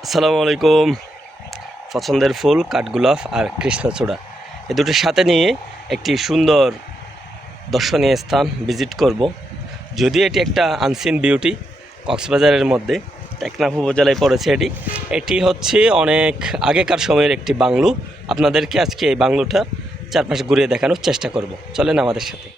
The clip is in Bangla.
আসসালামু আলাইকুম। পছন্দের ফুল কাঠগোলাপ আর কৃষ্ণচূড়া এ দুটির সাথে নিয়ে একটি সুন্দর দর্শনীয় স্থান ভিজিট করব। যদিও এটি একটা আনসিন বিউটি, কক্সবাজারের মধ্যে টেকনাফ উপজেলায় পড়েছে। এটি হচ্ছে অনেক আগেকার সময়ের একটি বাংলো। আপনাদেরকে আজকে এই বাংলোটা চারপাশে ঘুরিয়ে দেখানোর চেষ্টা করব। চলেন আমাদের সাথে।